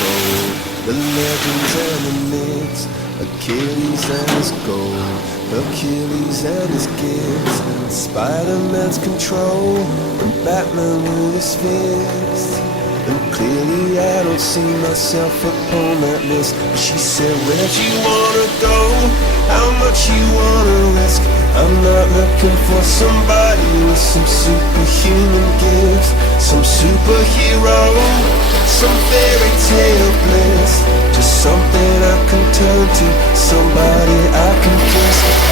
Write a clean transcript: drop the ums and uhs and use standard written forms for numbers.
gold, the legends and the myths, Achilles and his gold, Achilles and his gifts, Spider-Man's control, and Batman with his fist. And clearly I don't see myself upon that list. But she said, where'd you wanna go? How much you wanna risk? I'm not looking for somebody with some superhuman gifts, some superhero, some fairy tale bliss. Just something I can turn to, somebody I can kiss.